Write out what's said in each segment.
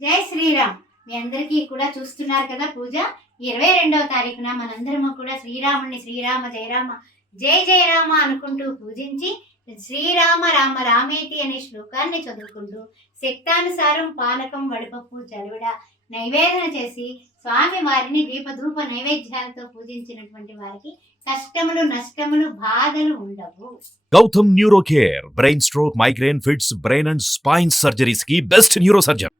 జై శ్రీరామ్. మీ అందరికీ కూడా చూస్తున్నారు కదా పూజ? ఇరవై రెండవ తారీఖున మనందరము కూడా శ్రీరాముని శ్రీరామ జయరామ జై జయరామ అనుకుంటూ పూజించి శ్రీరామ రామ రామేతి అనే శ్లోకాన్ని చదువుకుంటూ శక్తానుసారం పానకం వడపప్పు చలివిడ నైవేదన చేసి స్వామి వారిని దీపధూప నైవేద్యాలతో పూజించినటువంటి వారికి కష్టములు నష్టములు బాధలు ఉండవు. Gautam neuro care brain stroke migraine fits brain and spine సర్జరీస్కి best neuro surgeon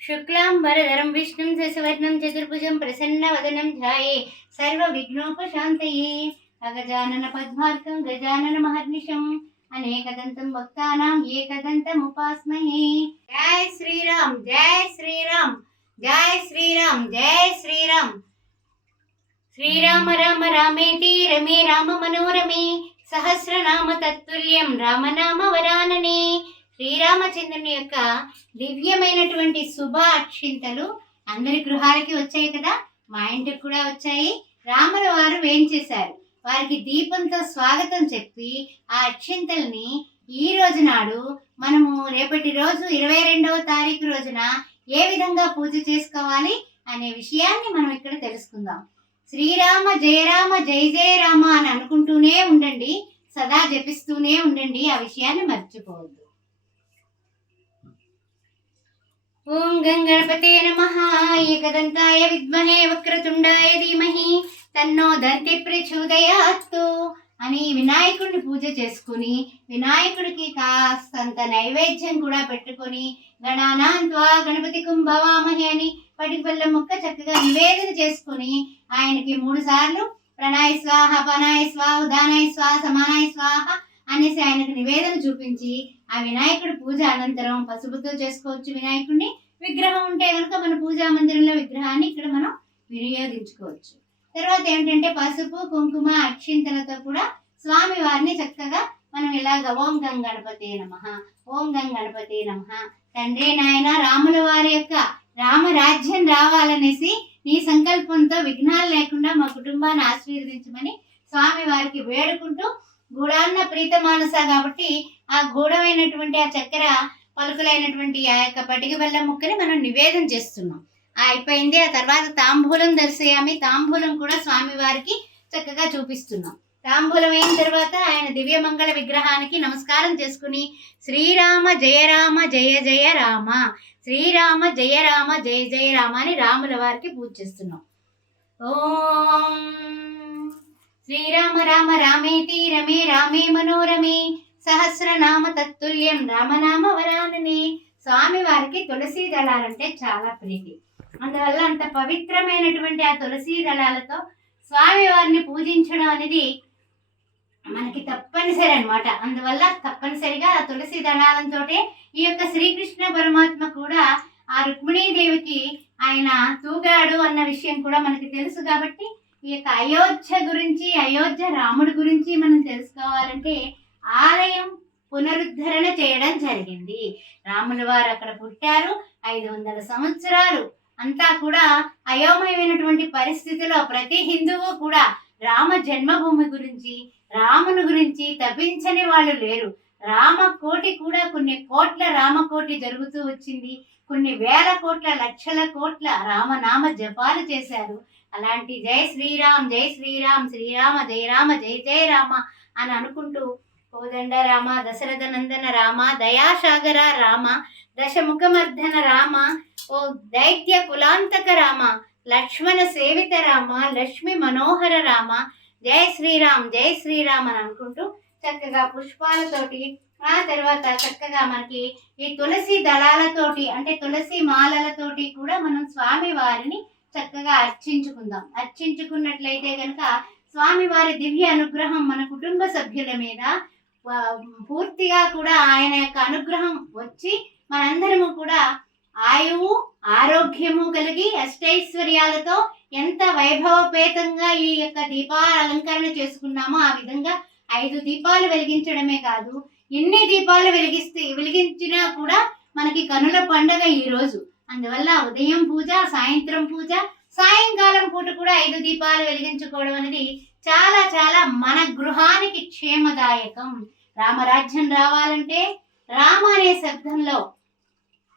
शुक्लाम्बरधरं, विष्णुं ससवर्णं चतुर्भुजं, प्रसन्नवदनं ध्याये, सर्वविघ्नोपशान्तये। अगजाननपद्मार्कं गजाननमहर्निशम् अनेकदन्तं भक्तानां एकदन्तमुपास्महे जय श्रीराम जय श्रीराम जय श्रीराम जय श्रीराम। श्रीराम, राम रामेति रमे, राम, मनोरमे। రామ సహస్రనామ తత్తుల్యం రామనామ వరాననే శ్రీరామచంద్రుని యొక్క దివ్యమైనటువంటి శుభ అక్షింతలు అందరి గృహాలకి వచ్చాయి కదా? మా ఇంటికి కూడా వచ్చాయి. రాముల వారు వేయించేశారు. వారికి దీపంతో స్వాగతం చెప్పి ఆ అక్షింతల్ని ఈ రోజు నాడు మనము రేపటి రోజు ఇరవై రెండవ తారీఖు రోజున ఏ విధంగా పూజ చేసుకోవాలి అనే విషయాన్ని మనం ఇక్కడ తెలుసుకుందాం. శ్రీరామ జయరామ జయ జయ రామ అని అనుకుంటూనే ఉండండి. సదా జపిస్తూనే ఉండండి. ఆ విషయాన్ని మర్చిపోవద్దు. ఓం గంగణపతే నమ. ఏకదంతాయ విద్మహే వక్రతుండాయ ధీమహి. తన్నో దంతి ప్రచోదయాత్తు. అని వినాయకుడిని పూజ చేసుకుని వినాయకుడికి కాస్తంత నైవేద్యం కూడా పెట్టుకొని గణానాంత్వా గణపతి కుంభవామహి అని పటికి బెల్లం ముక్క చక్కగా నివేదన చేసుకుని ఆయనకి మూడు సార్లు ప్రణాయ స్వాహ పనాయ స్వాహ ఉదానాయ స్వాహ సమానాయ స్వాహ అనేసి ఆయనకు నివేదన చూపించి ఆ వినాయకుడి పూజ అనంతరం పసుపుతో చేసుకోవచ్చు వినాయకుడిని. విగ్రహం ఉంటే కనుక మన పూజా మందిరంలో విగ్రహాన్ని ఇక్కడ మనం వినియోగించుకోవచ్చు. తర్వాత ఏంటంటే పసుపు కుంకుమ అక్షింతలతో కూడా స్వామి వారిని చక్కగా మనం ఇలాగ ఓం గం గణపతి నమ ఓం గం గణపతి నమ. తండ్రి నాయన రాముల వారి యొక్క రామరాజ్యం రావాలనేసి నీ సంకల్పంతో విఘ్నాలు లేకుండా మా కుటుంబాన్ని ఆశీర్వదించమని స్వామి వారికి వేడుకుంటూ గూడాన్న ప్రీత మానస కాబట్టి ఆ గూఢమైనటువంటి ఆ చక్కెర పలుకులైనటువంటి ఆ యొక్క పటిక బెల్లం ముక్కని మనం నివేదన చేస్తున్నాం. అయిపోయింది. ఆ తర్వాత తాంబూలం దర్శయామి. తాంబూలం కూడా స్వామివారికి చక్కగా చూపిస్తున్నాం. తాంబూలం అయిన తర్వాత ఆయన దివ్యమంగళ విగ్రహానికి నమస్కారం చేసుకుని శ్రీరామ జయ రామ జయ జయ రామ శ్రీరామ జయ రామ జయ జయ రామ అని రాముల వారికి పూజ చేస్తున్నాం. ఓం శ్రీరామ రామ రామేతి రమే రామే మనోరమే సహస్రనామ తత్తుల్యం రామనామ వరాననే. స్వామివారికి తులసీ దళాలంటే చాలా ప్రీతి. అందువల్ల అంత పవిత్రమైనటువంటి ఆ తులసి దళాలతో స్వామి వారిని పూజించడం అనేది మనకి తప్పనిసరి అన్నమాట. అందువల్ల తప్పనిసరిగా ఆ తులసి దళాలతో ఈ యొక్క శ్రీకృష్ణ పరమాత్మ కూడా ఆ రుక్మిణీదేవికి ఆయన తూగాడు అన్న విషయం కూడా మనకి తెలుసు కాబట్టి ఈ యొక్క అయోధ్య గురించి అయోధ్య రాముడి గురించి మనం తెలుసుకోవాలంటే ఆలయం పునరుద్ధరణ చేయడం జరిగింది. రాముల వారు అక్కడ పుట్టారు. ఐదు వందల సంవత్సరాలు అంతా కూడా అయోమయమైనటువంటి పరిస్థితిలో ప్రతి హిందువు కూడా రామ జన్మభూమి గురించి రాముని గురించి తప్పించని వాళ్ళు లేరు. రామ కోటి కూడా కొన్ని కోట్ల రామకోటి జరుగుతూ వచ్చింది. కొన్ని వేల కోట్ల లక్షల కోట్ల రామనామ జపాలు చేశారు. అలాంటి జై శ్రీరామ్ జై శ్రీరామ్ శ్రీరామ జై రామ జై జయ రామ అని అనుకుంటూ కోదండ రామ దశరథ నందన రామ దయాసాగర రామ దశముఖమర్ధన రామ ఓ దైత్య కులాంతక రామ లక్ష్మణ సేవిత రామ లక్ష్మి మనోహర రామ జై శ్రీరామ్ జై శ్రీరామ్ అని అనుకుంటూ చక్కగా పుష్పాలతోటి ఆ తర్వాత చక్కగా మనకి ఈ తులసి దళాలతోటి అంటే తులసి మాలలతోటి కూడా మనం స్వామి వారిని చక్కగా అర్చించుకుందాం. అర్చించుకున్నట్లయితే కనుక స్వామి వారి దివ్య అనుగ్రహం మన కుటుంబ సభ్యుల మీద పూర్తిగా కూడా ఆయన యొక్క అనుగ్రహం వచ్చి మనందరము కూడా ఆయువు ఆరోగ్యము కలిగి అష్టైశ్వర్యాలతో ఎంత వైభవపేతంగా ఈ యొక్క దీపాల అలంకరణ చేసుకున్నామో ఆ విధంగా ఐదు దీపాలు వెలిగించడమే కాదు ఎన్ని దీపాలు వెలిగిస్తే వెలిగించినా కూడా మనకి కనుల పండగ ఈరోజు అందువల్ల ఉదయం పూజ సాయంత్రం పూజ సాయంకాలం పూట కూడా ఐదు దీపాలు వెలిగించుకోవడం అనేది చాలా చాలా మన గృహానికి క్షేమదాయకం. రామరాజ్యం రావాలంటే రామ అనే శబ్దంలో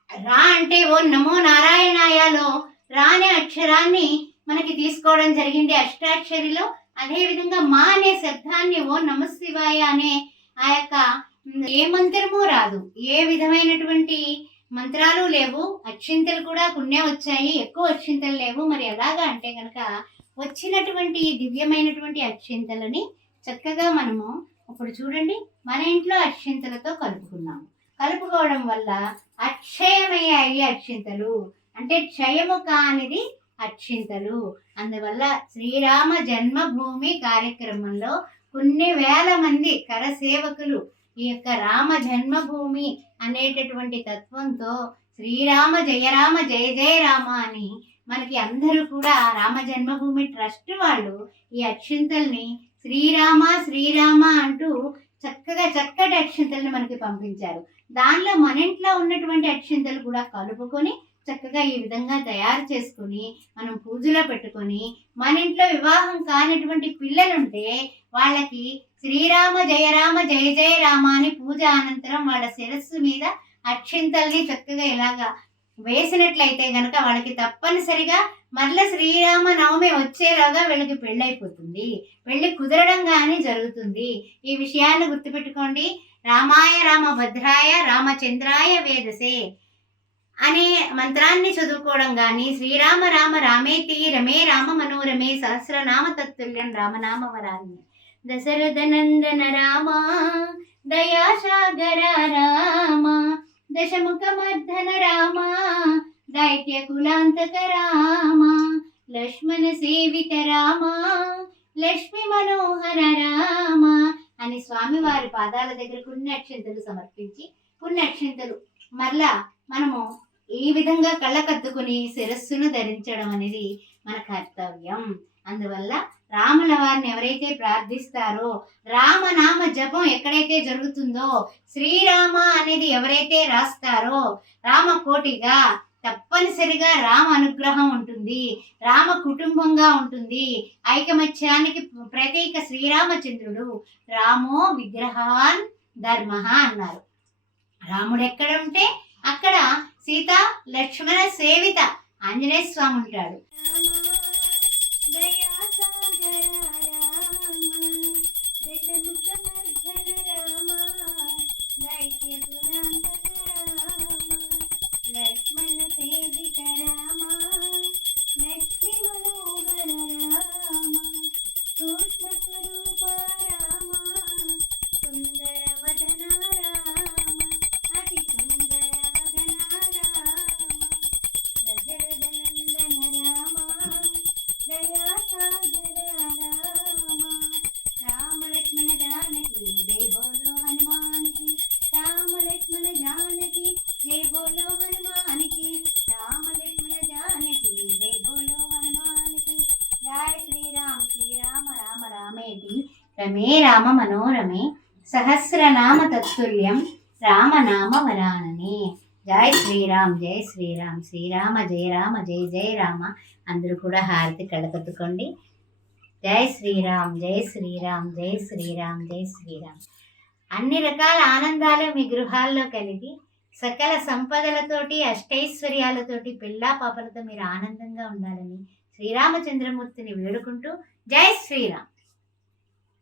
రా అంటే ఓ నమో నారాయణాయలో రా అనే అక్షరాన్ని మనకి తీసుకోవడం జరిగింది. అష్టాక్షరిలో అదేవిధంగా మా అనే శబ్దాన్ని ఓ నమశివాయ అనే ఆ యొక్క ఏ మంత్రమూ రాదు. ఏ విధమైనటువంటి మంత్రాలు లేవు. అక్షింతలు కూడా కొన్నే వచ్చాయి. ఎక్కువ అక్షింతలు లేవు. మరి ఎలాగా అంటే కనుక వచ్చినటువంటి దివ్యమైనటువంటి అక్షింతలని చక్కగా మనము ఇప్పుడు చూడండి మన ఇంట్లో అక్షింతలతో కలుపుకున్నాము. కలుపుకోవడం వల్ల అక్షయమయ్యాయి అక్షింతలు. అంటే క్షయము కానిది అక్షింతలు. అందువల్ల శ్రీరామ జన్మభూమి కార్యక్రమంలో కొన్ని వేల మంది కరసేవకులు ఈ యొక్క రామ జన్మభూమి అనేటటువంటి తత్వంతో శ్రీరామ జయరామ జయ జయ రామ అని మనకి అందరూ కూడా రామ జన్మభూమి ట్రస్ట్ వాళ్ళు ఈ అక్షింతల్ని శ్రీరామ శ్రీరామ అంటూ చక్కగా చక్కటి అక్షింతల్ని మనకి పంపించారు. దానిలో మన ఇంట్లో ఉన్నటువంటి అక్షింతలు కూడా కలుపుకొని చక్కగా ఈ విధంగా తయారు చేసుకొని మనం పూజలో పెట్టుకొని మన ఇంట్లో వివాహం కానిటువంటి పిల్లలుంటే వాళ్ళకి శ్రీరామ జయరామ జయ జయ రామ అని పూజ అనంతరం వాళ్ళ శిరస్సు మీద అక్షింతల్ని చక్కగా ఇలాగా వేసినట్లయితే గనక వాళ్ళకి తప్పనిసరిగా మరల శ్రీరామ నవమి వచ్చేలాగా వీళ్ళకి పెళ్ళైపోతుంది. పెళ్ళి కుదరడం కానీ జరుగుతుంది. ఈ విషయాన్ని గుర్తుపెట్టుకోండి. రామాయ రామ భద్రాయ రామచంద్రాయ వేదసే అనే మంత్రాన్ని చదువుకోవడం కానీ శ్రీరామ రామ రామేతి రమే రామ మనోరమే సహస్రనామ తత్తుల్యం రామనామ వరాన్ని. దశరథ నందన రామ దయాసాగర రామ దశముఖమర్ధన రామ దైత్య కులాంతక రామ లక్ష్మణ సేవిత రామ లక్ష్మి మనోహర రామ అని స్వామివారి పాదాల దగ్గర పుణ్యాక్షంతలు సమర్పించి పుణ్యక్షంతలు మరలా మనము ఈ విధంగా కళ్ళకద్దుకుని శిరస్సును ధరించడం అనేది మన కర్తవ్యం. అందువల్ల రాముల వారిని ఎవరైతే ప్రార్థిస్తారో రామనామ జపం ఎక్కడైతే జరుగుతుందో శ్రీరామ అనేది ఎవరైతే రాస్తారో రామకోటిగా తప్పనిసరిగా రామ అనుగ్రహం ఉంటుంది రామ కుటుంబంగా ఉంటుంది ఐకమత్యానికి ప్రతీక శ్రీరామచంద్రుడు రామో విగ్రహాన్ ధర్మ అన్నారు రాముడు ఎక్కడ ఉంటే అక్కడ సీత లక్ష్మణ సేవిత ఆంజనేయ స్వామి ఉంటాడు లక్ష్మణ రమే రామ మనోరమే సహస్రనామ తత్తుల్యం రామనామ వరాననే జై శ్రీరామ్ జై శ్రీరామ్ శ్రీరామ జయ రామ జయ జయ రామ అందరూ కూడా హారతి కళ్ళకత్తుకోండి జై శ్రీరామ్ జై శ్రీరామ్ జై శ్రీరామ్ జై శ్రీరామ్. అన్ని రకాల ఆనందాలు మీ గృహాల్లో కలిగి సకల సంపదలతోటి అష్టైశ్వర్యాలతోటి పిల్లా పాపలతో మీరు ఆనందంగా ఉండాలని శ్రీరామచంద్రమూర్తిని వేడుకుంటూ జై శ్రీరామ్.